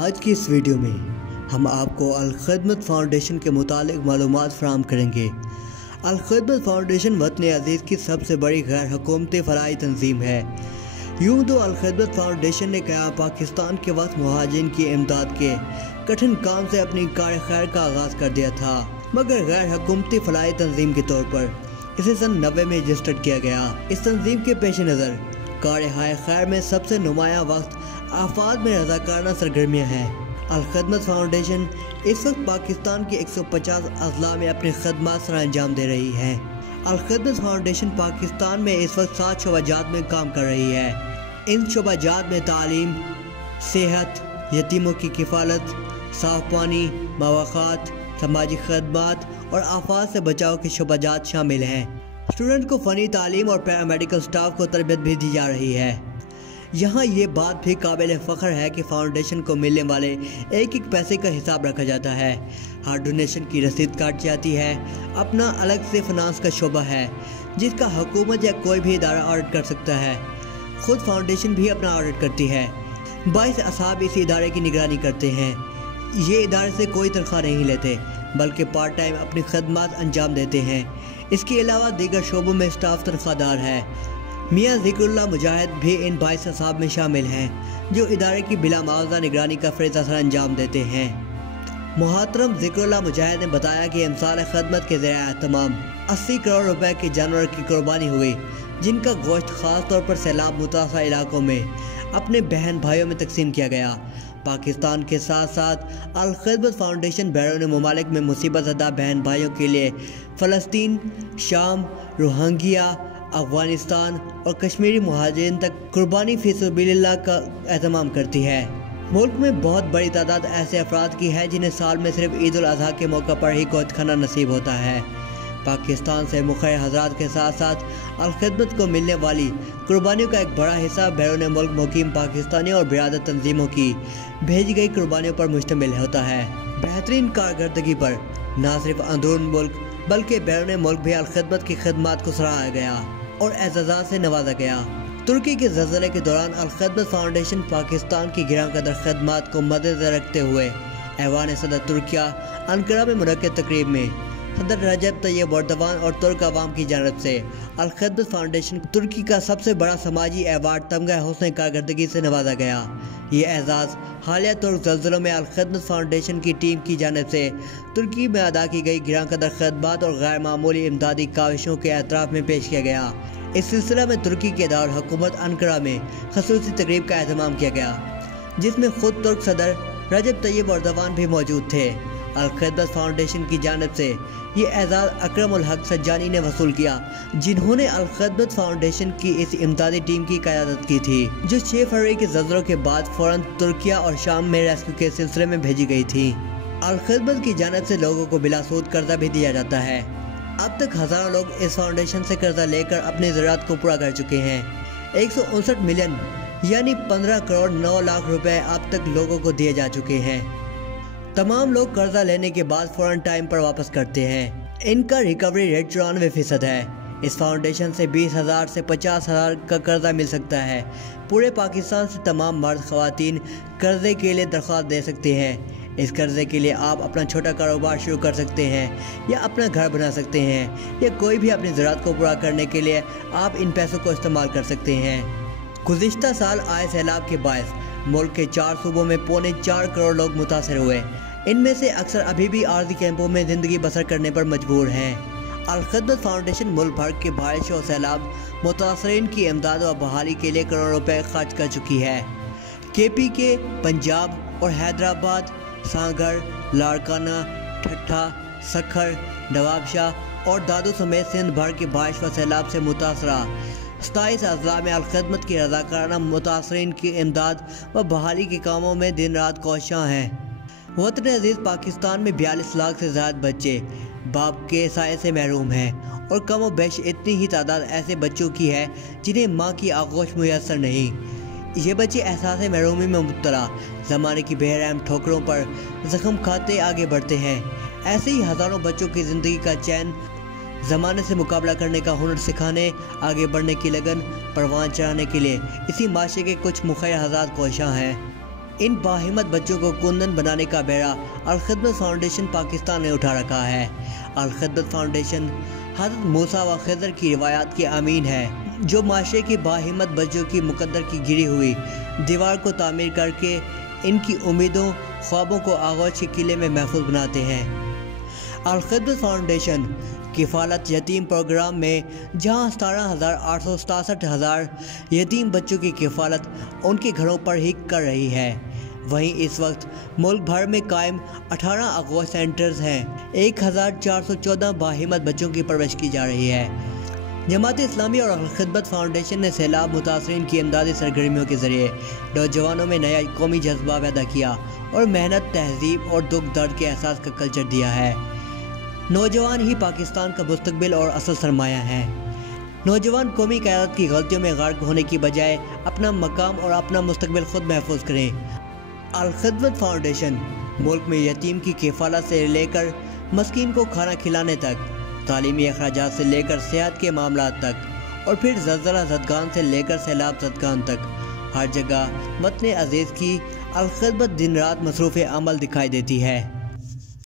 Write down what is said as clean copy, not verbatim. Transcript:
आज की इस वीडियो में हम आपको अल-खिदमत फाउंडेशन के मुतालिक मालूमात फराहम करेंगे। अल-खिदमत फाउंडेशन वतन अज़ीज़ की सबसे बड़ी गैर हुकूमती फ़लाही तंजीम है। यूँ तो अल-खिदमत फाउंडेशन ने क्या पाकिस्तान के वक्त मुहाजिरीन की इमदाद के कठिन काम से अपनी कार खैर का आगाज़ कर दिया था, मगर गैर हुकूमती फ़लाही तंजीम के तौर पर इसे सन 90 में रजिस्टर्ड किया गया। इस तंजीम के पेश नज़र कार खैर में सबसे नुमाया वक्त आफात में रज़ाकाराना सरगर्मियाँ हैं। अल-खिदमत फाउंडेशन इस वक्त पाकिस्तान के 150 अजला में अपनी खदमात सर अंजाम दे रही है। अल-खिदमत फाउंडेशन पाकिस्तान में इस वक्त 7 शोबाजात में काम कर रही है। इन शोबाजात में तालीम, सेहत, यतीमों की किफ़ालत, साफ़ पानी, मवाक़ात, समाजी खदमात और आफात से बचाव के शोबाजात शामिल हैं। स्टूडेंट को फ़नी तालीम और पैरामेडिकल स्टाफ को तरबियत भी दी जा रही है। यहाँ ये बात भी काबिल फ़ख्र है कि फ़ाउंडेशन को मिलने वाले एक एक पैसे का हिसाब रखा जाता है। हर डोनेशन की रसीद काटी जाती है। अपना अलग से फाइनेंस का शोबा है जिसका हुकूमत या कोई भी इदारा ऑडिट कर सकता है। खुद फाउंडेशन भी अपना ऑडिट करती है। 22 असाब इस इदारे की निगरानी करते हैं। ये इदारे से कोई तनख्वाह नहीं लेते बल्कि पार्ट टाइम अपनी खदमात अंजाम देते हैं। इसके अलावा दीगर शोबों में स्टाफ तनख्वाहदार है। मियाँ ज़िक्रुल्लाह मुजाहिद भी इन 22 असाब में शामिल हैं जो इदारे की बिला मुआवजा निगरानी का फ़रीज़ा सर अंजाम देते हैं। मोहतरम ज़िक्रुल्लाह मुजाहिद ने बताया कि इमसाल खदमत के ज़रिए तमाम 80 करोड़ रुपए के जानवर की कुर्बानी हुई, जिनका गोश्त ख़ास तौर पर सैलाब मुतासर इलाकों में अपने बहन भाइयों में तकसीम किया गया। पाकिस्तान के साथ साथ अल-खिदमत फाउंडेशन बैरून मुमालिक में मुसीबत ज़दा बहन भाइयों के लिए फ़लस्तीन, शाम, रोहिंग्या, अफ़गानिस्तान और कश्मीरी मुहाजिरीन तक कुर्बानी फ़ी सबिलिल्लाह का एहतमाम करती है। मुल्क में बहुत बड़ी तादाद ऐसे अफराद की है जिन्हें साल में सिर्फ ईद उल अज़हा के मौका पर ही गोश्त खाना नसीब होता है। पाकिस्तान से मुखर हज़रात के साथ साथ अल-खिदमत को मिलने वाली कुर्बानियों का एक बड़ा हिस्सा बैरून मुल्क मुकीम पाकिस्तानी और बिरादर तंजीमों की भेजी गई कुर्बानियों पर मुश्तमिल होता है। बेहतरीन कारकर्दगी पर न सिर्फ अंदरून मुल्क बल्कि बैरून मुल्क भी अल-खिदमत की खदमात को सराहा गया और एज़ाज़ात से नवाजा गया। तुर्की के ज़लज़ले के दौरान अल-खिदमत फाउंडेशन पाकिस्तान की गिरां कदर खदमात को मद्देनज़र रखते हुए ऐवान सदर तुर्किया अंकारा में मुनक्किद तकरीब में सदर रजब तैयब एर्दोगान और तुर्क अवाम की जानब से अल-खिदमत फाउंडेशन तुर्की का सबसे बड़ा समाजी अवार्ड तमगा हुस्न कारकर्दगी से नवाजा गया। ये एजाज़ हालिया तुर्क ज़लज़लों में अल-खिदमत फाउंडेशन की टीम की जानब से तुर्की में अदा की गई गिरां कदर खदमात और गैर मामूली इमदादी काविशों के एतराफ़ में पेश किया गया। इस सिलसिला में तुर्की के दारुल हुकूमत अंकारा में ख़ुसूसी तकरीब का एहतमाम किया गया जिसमें खुद तुर्क सदर रजब तैयब एर्दोगान भी मौजूद थे। अल-खिदमत फाउंडेशन की जानब से ये एजाज़ अकरम उल हक सज्जानी ने वसूल किया, जिन्होंने अल-खिदमत फाउंडेशन की इस इमदादी टीम की क़यादत की थी जो 6 फरवरी के ज़लज़लों के बाद फ़ौरन तुर्किया और शाम में रेस्क्यू के सिलसिले में भेजी गई थी। अल-खिदमत की जानब से लोगों को बिला सूद कर्जा भी दिया जाता है। अब तक हज़ारों लोग इस फाउंडेशन से कर्जा लेकर अपनी ज़रूरत को पूरा कर चुके हैं। 159 मिलियन यानी 15 करोड़ 9 लाख रुपए अब तक लोगों को दिए जा चुके हैं। तमाम लोग कर्जा लेने के बाद फ़ौरन टाइम पर वापस करते हैं। इनका रिकवरी रेट 94% है। इस फाउंडेशन से 20,000 से 50,000 का कर्जा मिल सकता है। पूरे पाकिस्तान से तमाम मर्द ख़वातीन कर्जे के लिए दरख्वास्त दे सकते हैं। इस कर्जे के लिए आप अपना छोटा कारोबार शुरू कर सकते हैं या अपना घर बना सकते हैं या कोई भी अपनी ज़रूरत को पूरा करने के लिए आप इन पैसों को इस्तेमाल कर सकते हैं। गुज़िश्ता साल आए सैलाब के बायस मुल्क के 4 सूबों में 4.25 करोड़ लोग मुतासर हुए। इनमें से अक्सर अभी भी आर्जी कैंपों में ज़िंदगी बसर करने पर मजबूर हैं। अल-खिदमत फाउंडेशन मुल्क भर के बारिश और सैलाब मुतासरीन की इमदाद व बहाली के लिए करोड़ों रुपए खर्च कर चुकी है। KPK, पंजाब और हैदराबाद, सांगर, लाड़काना, ठट्ठा, सखर, नवाबशाह और दादू समेत सिंध भर के बारिश व सैलाब से मुतासरा 27 अजला में अल-खिदमत की रज़ाकाराना मुतासरीन की इमदाद व बहाली के कामों में दिन रात कोशां हैं। वतन अज़ीज़ पाकिस्तान में 42 लाख से ज़्यादा बच्चे बाप के साए से महरूम हैं और कम व बेश इतनी ही तादाद ऐसे बच्चों की है जिन्हें माँ की आगोश मुयस्सर नहीं। ये बच्चे एहसास महरूमी में मुब्तला ज़माने की बेरहम ठोकरों पर ज़ख्म खाते आगे बढ़ते हैं। ऐसे ही हज़ारों बच्चों की ज़िंदगी का चैन ज़माने से मुकाबला करने का हुनर सिखाने, आगे बढ़ने की लगन परवान चढ़ाने के लिए इसी माशरे के कुछ मुखिर हज़रात कोशां हैं। इन बाहिम्मत बच्चों को कुंदन बनाने का बेड़ा अल-खिदमत फाउंडेशन पाकिस्तान ने उठा रखा है। अल-खिदमत फाउंडेशन हज़रत मूसा व खिज़र की रिवायात के अमीन है, जो माशरे के बाहिम्मत बच्चों की मुकद्दर की गिरी हुई दीवार को तामीर करके इनकी उम्मीदों ख्वाबों को आगोश के किले में महफूज बनाते हैं। अल-खिदमत फाउंडेशन किफ़ालत यतीम प्रोग्राम में जहां 17,867 यतीम बच्चों की किफ़ालत उनके घरों पर ही कर रही है, वहीं इस वक्त मुल्क भर में कायम 18 अगवा सेंटर्स हैं। 1414 बाहिम्मत बच्चों की परवरिश की जा रही है। जमात इस्लामी और अल-खिदमत फाउंडेशन ने सैलाब मुतासरीन की इमदादी सरगर्मियों के ज़रिए नौजवानों में नया कौमी जज्बा पैदा किया और मेहनत, तहजीब और दुख दर्द के एहसास का कल्चर दिया है। नौजवान ही पाकिस्तान का मुस्तकबिल और असल सरमाया है। नौजवान कौमी क़यादत की गलतियों में गर्क होने की बजाय अपना मकाम और अपना मुस्तकबिल खुद महफूज करें। अल-खिदमत फाउंडेशन मुल्क में यतीम की किफ़ालत से लेकर मस्कीन को खाना खिलाने तक, तालीमी अखराजात से लेकर सेहत के मामलात तक और फिर ज़लज़ला ज़दगान से लेकर सैलाब ज़दगान तक हर जगह वतन अज़ीज़ की अल-खिदमत दिन रात मसरूफ़ अमल दिखाई देती है।